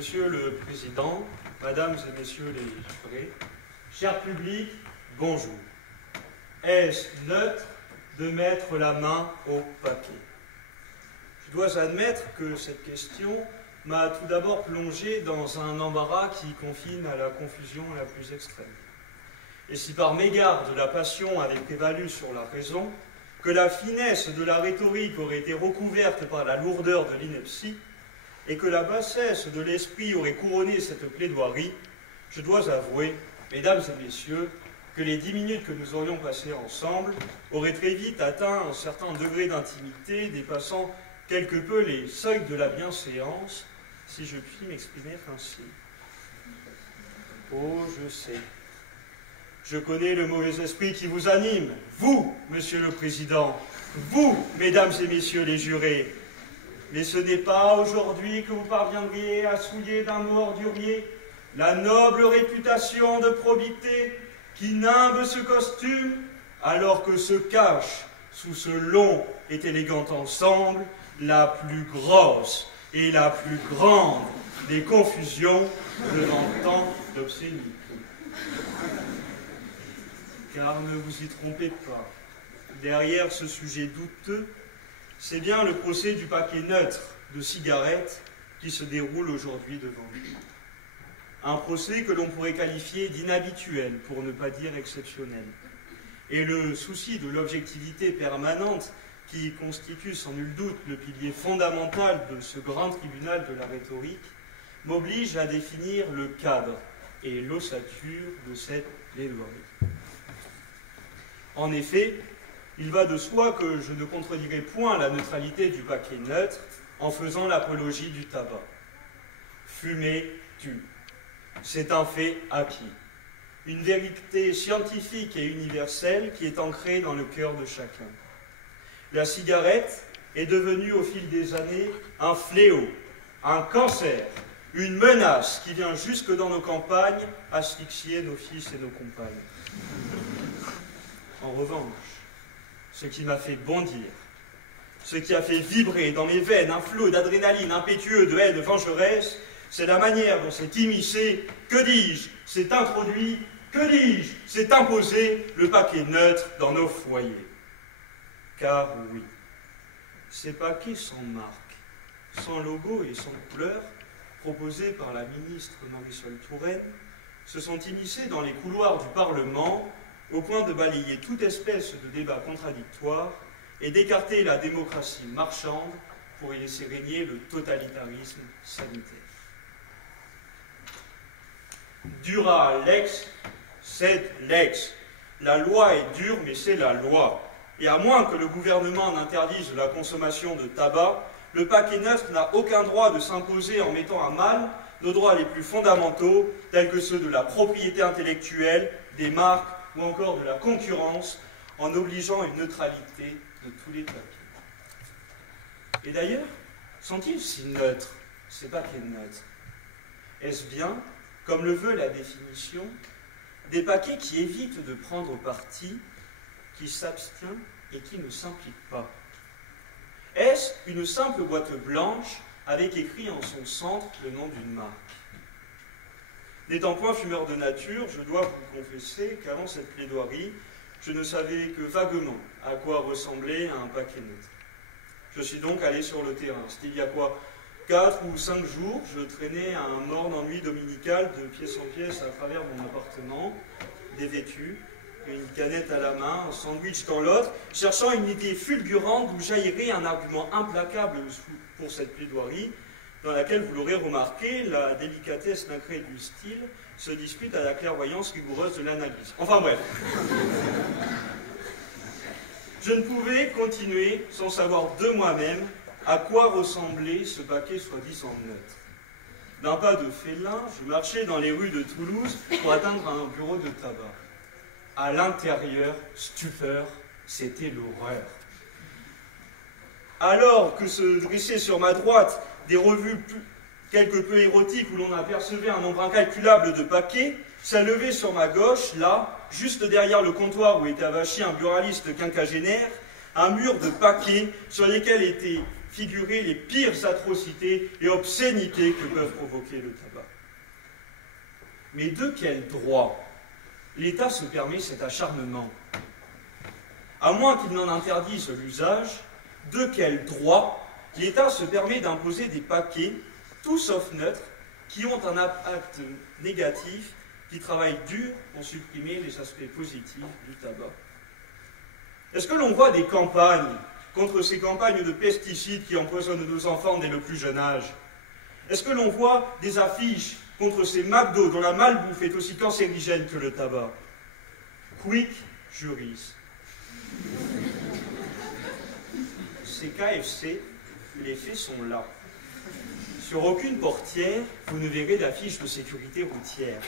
Monsieur le Président, Mesdames et Messieurs les jurés, cher public, bonjour. Est-ce neutre de mettre la main au paquet? Je dois admettre que cette question m'a tout d'abord plongé dans un embarras qui confine à la confusion la plus extrême. Et si par mégarde la passion avait prévalu sur la raison, que la finesse de la rhétorique aurait été recouverte par la lourdeur de l'ineptie, et que la bassesse de l'esprit aurait couronné cette plaidoirie, je dois avouer, mesdames et messieurs, que les 10 minutes que nous aurions passées ensemble auraient très vite atteint un certain degré d'intimité, dépassant quelque peu les seuils de la bienséance, si je puis m'exprimer ainsi. Oh, je sais. Je connais le mauvais esprit qui vous anime, vous, Monsieur le Président, vous, mesdames et messieurs les jurés. Mais ce n'est pas aujourd'hui que vous parviendriez à souiller d'un mot ordurier la noble réputation de probité qui nimbe ce costume, alors que se cache sous ce long et élégant ensemble la plus grosse et la plus grande des confusions devant tant d'obscénité. Car ne vous y trompez pas, derrière ce sujet douteux, c'est bien le procès du paquet neutre de cigarettes qui se déroule aujourd'hui devant nous. Un procès que l'on pourrait qualifier d'inhabituel, pour ne pas dire exceptionnel. Et le souci de l'objectivité permanente, qui constitue sans nul doute le pilier fondamental de ce grand tribunal de la rhétorique, m'oblige à définir le cadre et l'ossature de cette plaidoirie. En effet, il va de soi que je ne contredirai point la neutralité du paquet neutre en faisant l'apologie du tabac. Fumer tue. C'est un fait acquis. Une vérité scientifique et universelle qui est ancrée dans le cœur de chacun. La cigarette est devenue au fil des années un fléau, un cancer, une menace qui vient jusque dans nos campagnes asphyxier nos fils et nos compagnes. En revanche, ce qui m'a fait bondir, ce qui a fait vibrer dans mes veines un flot d'adrénaline impétueux, de haine vengeresse, c'est la manière dont s'est immiscé, que dis-je, s'est introduit, que dis-je, s'est imposé le paquet neutre dans nos foyers. Car oui, ces paquets sans marque, sans logo et sans couleur, proposés par la ministre Marisol Touraine, se sont immiscés dans les couloirs du Parlement au point de balayer toute espèce de débat contradictoire et d'écarter la démocratie marchande pour y laisser régner le totalitarisme sanitaire. Dura lex, sed lex. La loi est dure, mais c'est la loi. Et à moins que le gouvernement n'interdise la consommation de tabac, le paquet neutre n'a aucun droit de s'imposer en mettant à mal nos droits les plus fondamentaux, tels que ceux de la propriété intellectuelle, des marques, ou encore de la concurrence, en obligeant une neutralité de tous les paquets. Et d'ailleurs, sont-ils si neutres, ces paquets neutres? Est-ce bien, comme le veut la définition, des paquets qui évitent de prendre parti, qui s'abstient et qui ne s'impliquent pas? Est-ce une simple boîte blanche avec écrit en son centre le nom d'une marque? N'étant point fumeur de nature, je dois vous confesser qu'avant cette plaidoirie, je ne savais que vaguement à quoi ressemblait un paquet neutre. Je suis donc allé sur le terrain. C'était il y a quoi, 4 ou 5 jours, je traînais un morne ennui dominical de pièce en pièce à travers mon appartement, dévêtu, une canette à la main, un sandwich dans l'autre, cherchant une idée fulgurante d'où jaillirait un argument implacable pour cette plaidoirie, dans laquelle, vous l'aurez remarqué, la délicatesse nacrée du style se dispute à la clairvoyance rigoureuse de l'analyse. Enfin bref. Je ne pouvais continuer sans savoir de moi-même à quoi ressemblait ce paquet soi-disant neutre. D'un pas de félin, je marchais dans les rues de Toulouse pour atteindre un bureau de tabac. À l'intérieur, stupeur, c'était l'horreur. Alors que se dressaient sur ma droite des revues quelque peu érotiques où l'on apercevait un nombre incalculable de paquets, s'élevait sur ma gauche, là, juste derrière le comptoir où était avachi un buraliste quinquagénaire, un mur de paquets sur lesquels étaient figurer les pires atrocités et obscénités que peuvent provoquer le tabac. Mais de quel droit l'État se permet cet acharnement? À moins qu'il n'en interdise l'usage, de quel droit l'État se permet d'imposer des paquets, tout sauf neutres, qui ont un impact négatif, qui travaillent dur pour supprimer les aspects positifs du tabac? Est-ce que l'on voit des campagnes contre ces campagnes de pesticides qui empoisonnent nos enfants dès le plus jeune âge? Est-ce que l'on voit des affiches contre ces McDo dont la malbouffe est aussi cancérigène que le tabac? Quick juris. Ces KFC, les faits sont là. Sur aucune portière, vous ne verrez d'affiche de sécurité routière.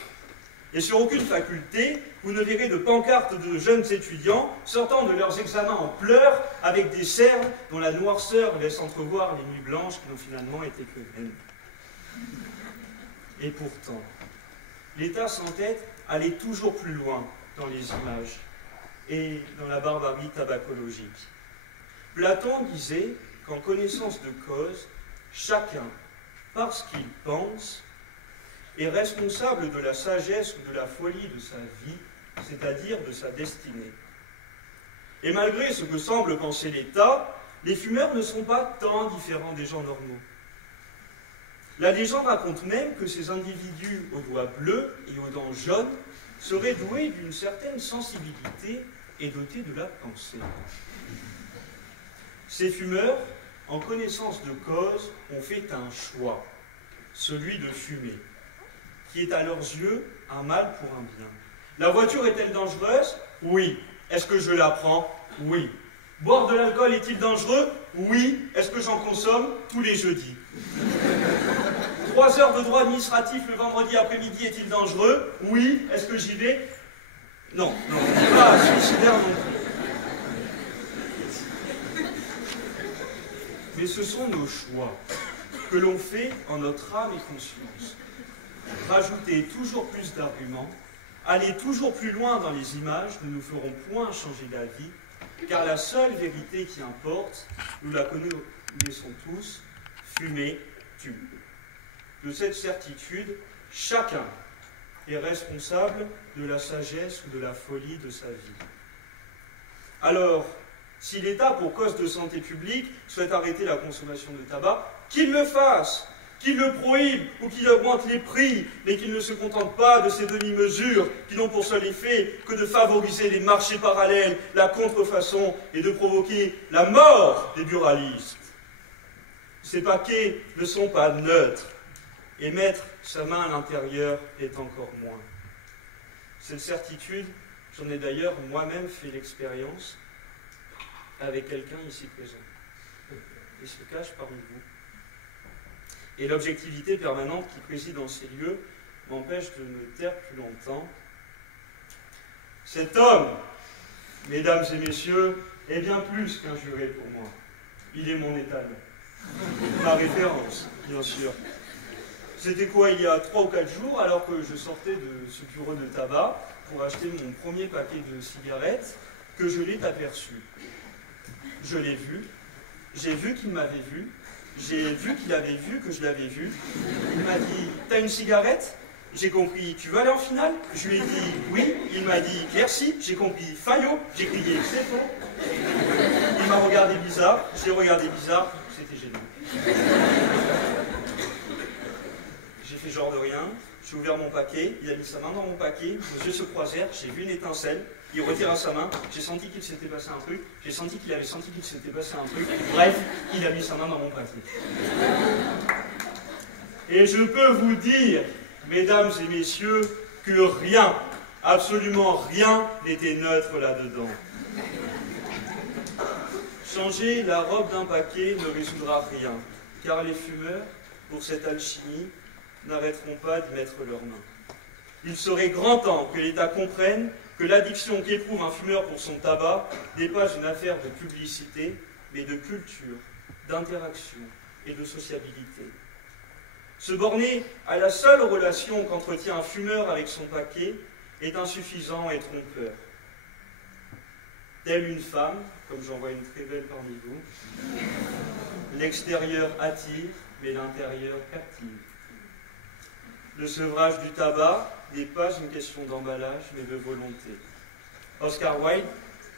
Et sur aucune faculté, vous ne verrez de pancartes de jeunes étudiants sortant de leurs examens en pleurs avec des cernes dont la noirceur laisse entrevoir les nuits blanches qui n'ont finalement été que vaines. Et pourtant, l'État s'entête à aller toujours plus loin dans les images et dans la barbarie tabacologique. Platon disait qu'en connaissance de cause, chacun, parce qu'il pense, est responsable de la sagesse ou de la folie de sa vie, c'est-à-dire de sa destinée. Et malgré ce que semble penser l'État, les fumeurs ne sont pas tant différents des gens normaux. La légende raconte même que ces individus aux doigts bleus et aux dents jaunes seraient doués d'une certaine sensibilité et dotés de la pensée. Ces fumeurs, en connaissance de cause, ont fait un choix, celui de fumer, qui est à leurs yeux un mal pour un bien. La voiture est-elle dangereuse? Oui. Est-ce que je la prends? Oui. Boire de l'alcool est-il dangereux? Oui. Est-ce que j'en consomme? Tous les jeudis. 3 heures de droit administratif le vendredi après-midi est-il dangereux? Oui. Est-ce que j'y vais? Non, pas suicidaire non plus. Mais ce sont nos choix que l'on fait en notre âme et conscience. Rajouter toujours plus d'arguments, aller toujours plus loin dans les images ne nous feront point changer d'avis, car la seule vérité qui importe, nous la connaissons tous, fumer tue. De cette certitude, chacun est responsable de la sagesse ou de la folie de sa vie. Alors, si l'État, pour cause de santé publique, souhaite arrêter la consommation de tabac, qu'il le fasse, qu'il le prohibe ou qu'il augmente les prix, mais qu'il ne se contente pas de ces demi-mesures qui n'ont pour seul effet que de favoriser les marchés parallèles, la contrefaçon et de provoquer la mort des buralistes. Ces paquets ne sont pas neutres, et mettre sa main à l'intérieur est encore moins. Cette certitude, j'en ai d'ailleurs moi-même fait l'expérience avec quelqu'un ici présent. Il se cache parmi vous. Et l'objectivité permanente qui préside dans ces lieux m'empêche de me taire plus longtemps. Cet homme, mesdames et messieurs, est bien plus qu'un juré pour moi. Il est mon étalon. Ma référence, bien sûr. C'était quoi, il y a 3 ou 4 jours, alors que je sortais de ce bureau de tabac pour acheter mon premier paquet de cigarettes, que je l'ai aperçu. Je l'ai vu, j'ai vu qu'il m'avait vu, j'ai vu qu'il avait vu que je l'avais vu. Il m'a dit « T'as une cigarette ?» J'ai compris « Tu veux aller en finale ?» Je lui ai dit « Oui ». Il m'a dit « Merci ». J'ai compris « Fayot ». J'ai crié « C'est faux ». Il m'a regardé bizarre, je l'ai regardé bizarre, c'était génial. J'ai fait genre de rien, j'ai ouvert mon paquet, il a mis sa main dans mon paquet, nos yeux se croisèrent, j'ai vu une étincelle, il retira sa main, j'ai senti qu'il s'était passé un truc, j'ai senti qu'il avait senti qu'il s'était passé un truc, bref, il a mis sa main dans mon paquet. Et je peux vous dire, mesdames et messieurs, que rien, absolument rien n'était neutre là-dedans. Changer la robe d'un paquet ne résoudra rien, car les fumeurs, pour cette alchimie, n'arrêteront pas d'y mettre leurs mains. Il serait grand temps que l'État comprenne que l'addiction qu'éprouve un fumeur pour son tabac n'est pas une affaire de publicité, mais de culture, d'interaction et de sociabilité. Se borner à la seule relation qu'entretient un fumeur avec son paquet est insuffisant et trompeur. Telle une femme, comme j'en vois une très belle parmi vous, L'extérieur attire, mais l'intérieur captive. Le sevrage du tabac n'est pas une question d'emballage, mais de volonté. Oscar Wilde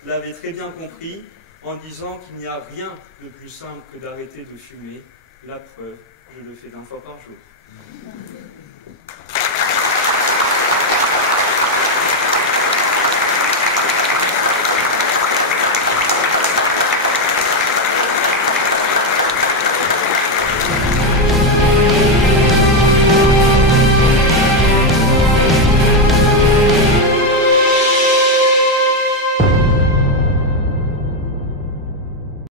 l'avait très bien compris en disant qu'il n'y a rien de plus simple que d'arrêter de fumer. La preuve, je le fais 20 fois par jour.